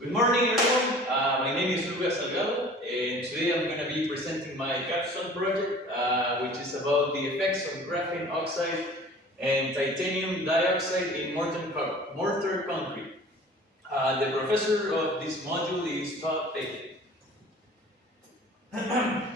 Good morning, everyone. My name is Lucas Salgado, and today I'm going to be presenting my capstone project, which is about the effects of graphene oxide and titanium dioxide in mortar concrete. The professor of this module is Todd Baker.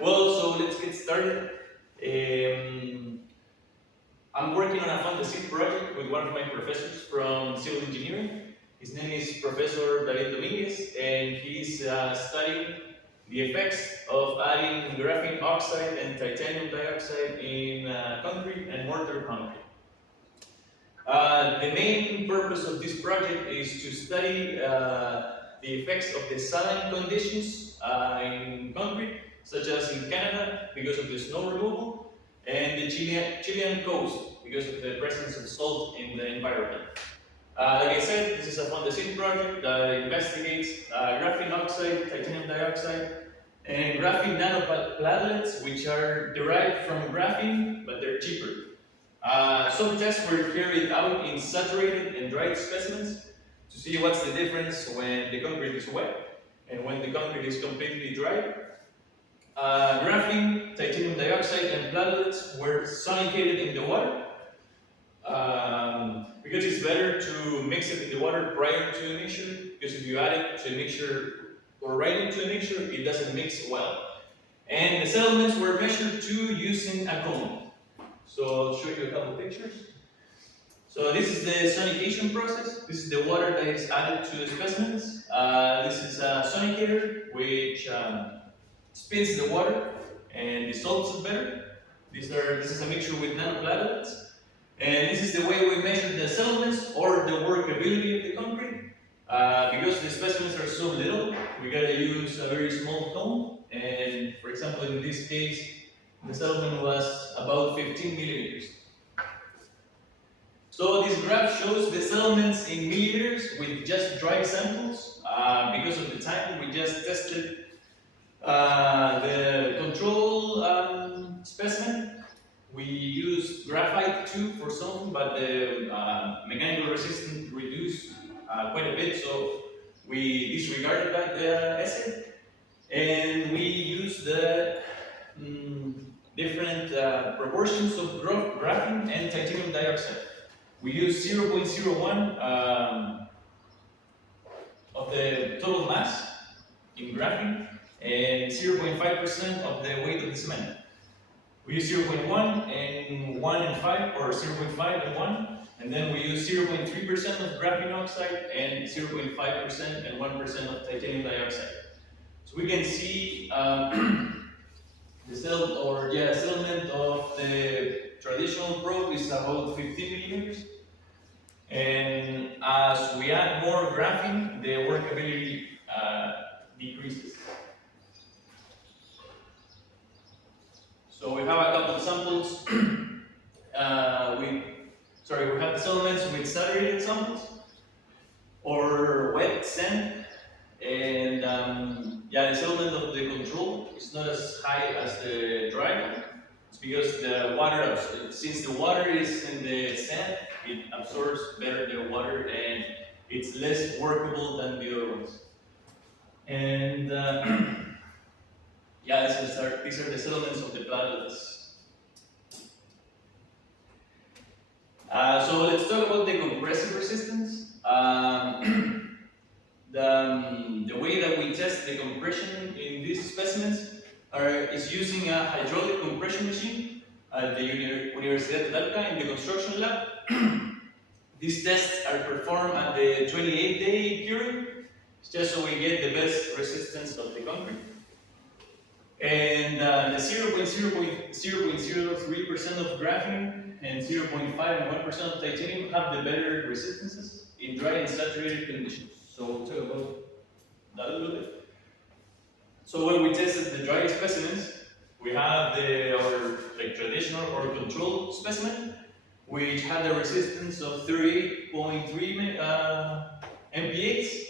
So let's get started. Um, I'm working on a fantasy project with one of my professors from civil engineering. His name is Professor David Dominguez, and he's studying the effects of adding graphene oxide and titanium dioxide in concrete and mortar concrete. The main purpose of this project is to study the effects of the saline conditions in concrete, such as in Canada because of the snow removal, and the Chilean coast because of the presence of salt in the environment. Like I said, this is a fantasy project that investigates graphene oxide, titanium dioxide, and graphene nanoplatelets, which are derived from graphene, but they're cheaper. Some tests were carried out in saturated and dried specimens to see what's the difference when the concrete is wet and when the concrete is completely dry. Graphene, titanium dioxide, and platelets were sonicated in the water because it's better to mix it in the water prior to a mixture, because if you add it to a mixture or right into a mixture, it doesn't mix well. And the settlements were measured too using a cone. So I'll show you a couple pictures. So this is the sonication process. This is the water that is added to the specimens. This is a sonicator which spins the water and dissolves it better. This is a mixture with nanoplatelets. And this is the way we measure the settlements or the workability of the concrete. Because the specimens are so little, we gotta use a very small cone. And for example, in this case, the settlement was about 15 millimeters. So this graph shows the settlements in milliliters with just dry samples. Because of the time, we just tested the control specimen. We used graphite too for some, but the mechanical resistance reduced quite a bit, so we disregarded that essay. And we used the different proportions of graphene and titanium dioxide. We used 0.01 of the total mass in graphene and 0.5% of the weight of the cement. We use 0.1 and 1 and 5, or 0.5 and 1, and then we use 0.3% of graphene oxide and 0.5% and 1% of titanium dioxide. So we can see the settlement of the traditional probe is about 15 millimeters. And as we add more graphene, the workability decreases. So we have a couple of samples. We have the settlements with saturated samples or wet sand, and the settlement of the control is not as high as the dry one. It's because the water, since the water is in the sand, it absorbs better the water and it's less workable than the other ones. And these are the settlements of the platelets. So let's talk about the compressive resistance. The way that we test the compression in these specimens is using a hydraulic compression machine at the Universidad de Talca in the construction lab. These tests are performed at the 28-day curing, just so we get the best resistance of the concrete. And the 0.03% of graphene and 0.5 and 1% of titanium have the better resistances in dry and saturated conditions. So we'll talk about that a little bit. So when we tested the dry specimens, we have our traditional or control specimen, which had a resistance of 38.3 MPa's.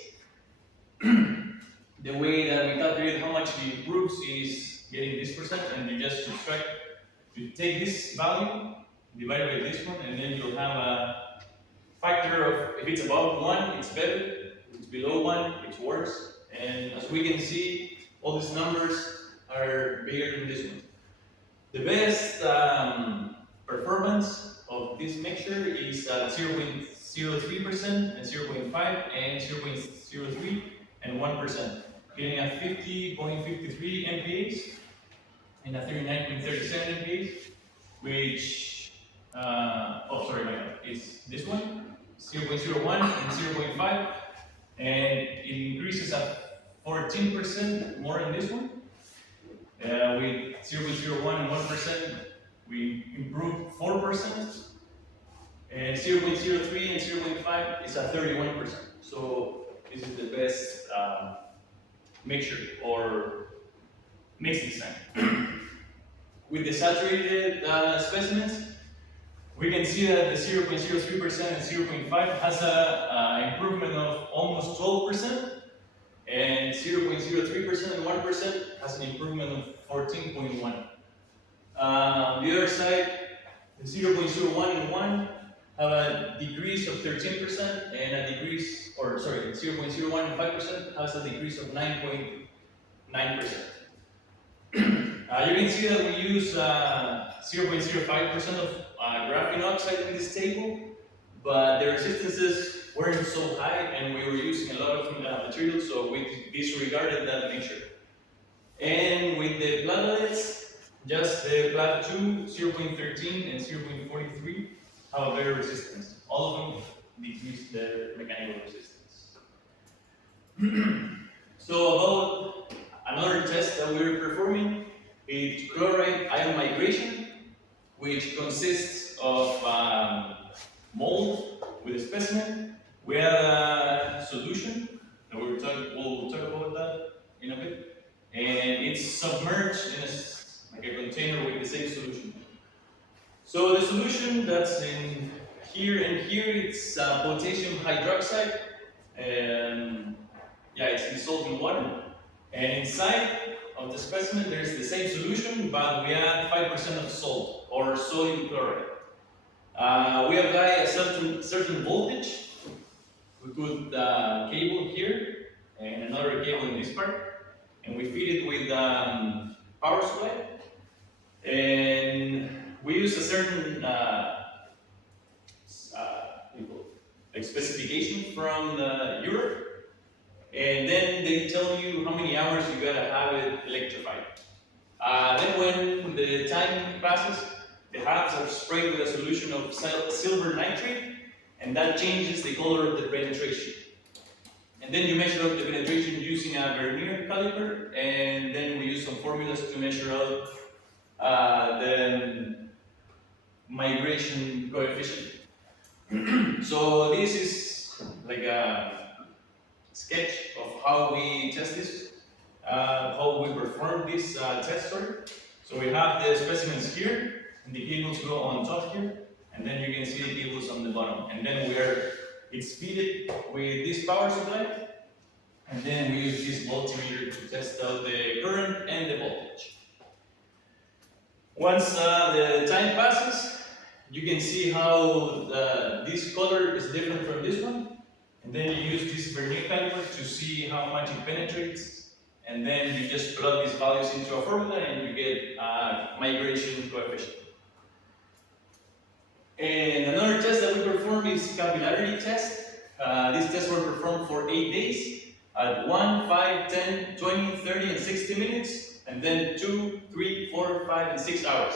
The way that we calculate how much it improves is getting this percent, and you just subtract, you take this value, divide it by this one, and then you'll have a factor of, if it's above 1, it's better, if it's below 1, it's worse. And as we can see, all these numbers are bigger than this one. The best performance of this mixture is 0.03% and 0.5 and 0.03 and 1%, getting a 50.53 MPAs and a 39.37 MPAs, which, oh sorry, my bad, is this one, 0.01 and 0.5, and it increases at 14% more in this one. With 0.01 and 1%, we improve 4%, and 0.03 and 0.5 is at 31%. So this is the best mixture or mix design. With the saturated specimens, we can see that the 0.03% and 0.5 has an improvement of almost 12%. And 0.03% and 1% has an improvement of 14.1. On the other side, the 0.01 and 1 have a decrease of 13% and a decrease, or sorry, 0.01 and 5% has a decrease of 9.9%. You can see that we use 0.05% of graphene oxide in this table, but the resistances weren't so high and we were using a lot of material, so we disregarded that mixture. And with the platelets, just the plat 2, 0.13 and 0.43 have a better resistance. All of them decrease their mechanical resistance. So about another test that we're performing is chloride ion migration, which consists of mold with a specimen. We have a solution, and we'll talk about that in a bit. And it's submerged in like a container with the same solution. So the solution that's in here and here, it's potassium hydroxide, and yeah, it's dissolved in water. And inside of the specimen, there's the same solution, but we add 5% of salt or sodium chloride. We apply a certain voltage. We put the cable here and another cable in this part, and we feed it with power supply. And we use a certain specification from Europe, and then they tell you how many hours you gotta have it electrified. Then when the time passes, the halves are sprayed with a solution of silver nitrate, and that changes the color of the penetration. And then you measure up the penetration using a vernier caliper, and then we use some formulas to measure out the migration coefficient. So this is like a sketch of how we test this, how we perform this test. So we have the specimens here, and the cables go on top here, and then you can see the cables on the bottom. And then it's fed with this power supply, and then we use this voltmeter to test out the current and the voltage. Once the time passes, you can see how this color is different from this one, and then you use this vernier caliper to see how much it penetrates, and then you just plug these values into a formula and you get migration coefficient. And another test that we perform is capillarity test. These tests were performed for 8 days at 1, 5, 10, 20, 30, and 60 minutes, and then 2, 3, 4, 5, and 6 hours.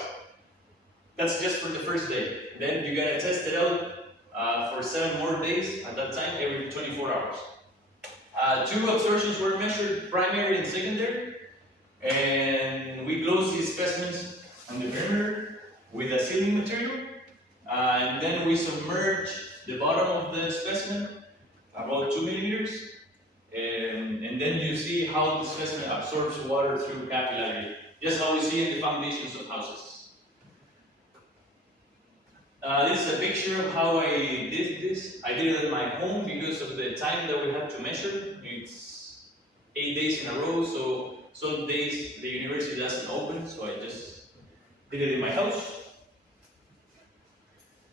That's just for the first day. Then you gotta test it out for 7 more days at that time, every 24 hours. 2 absorptions were measured, primary and secondary, and we close these specimens on the perimeter with a sealing material, and then we submerge the bottom of the specimen about 2 millimeters, and then you see how the specimen absorbs water through capillarity, just how we see in the foundations of houses. This is a picture of how I did this. I did it at my home because of the time that we had to measure. It's 8 days in a row, so some days the university doesn't open, so I just did it in my house.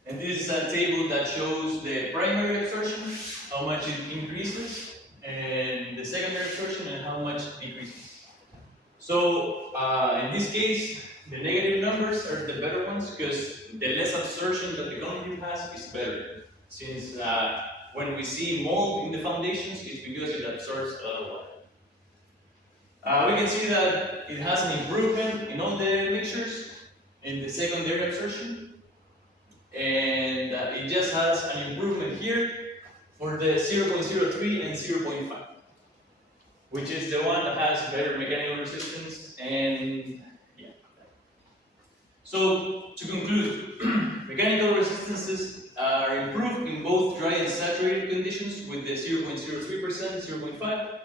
And this is a table that shows the primary absorption, how much it increases, and the secondary absorption and how much decreases. So in this case, the negative numbers are the better ones because the less absorption that the concrete has is better. Since when we see mold in the foundations, it's because it absorbs a lot of water. We can see that it has an improvement in all the mixtures in the secondary absorption, and it just has an improvement here for the 0.03 and 0.5, which is the one that has better mechanical resistance. And yeah. So to conclude, mechanical resistances are improved in both dry and saturated conditions with the 0.03%, 0.5,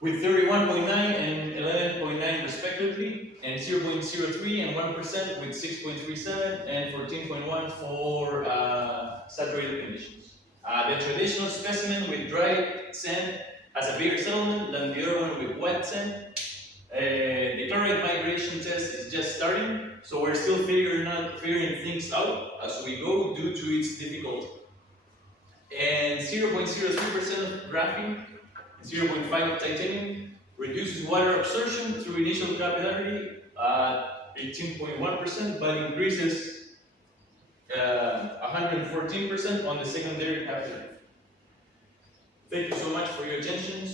with 31.9 and 11.9 respectively, and 0.03 and 1% with 6.37 and 14.1 for saturated conditions. The traditional specimen with dry sand has a bigger settlement than the other one with wet sand. The chloride migration test is just starting, so we're still figuring things out as we go due to its difficulty. And 0.03% of graphene, 0.5 of titanium reduces water absorption through initial capillarity at 18.1%, but increases 114% on the secondary capillarity. Thank you so much for your attention.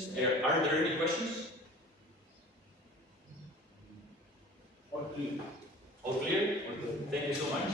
Are there any questions? All clear? All clear? Thank you so much.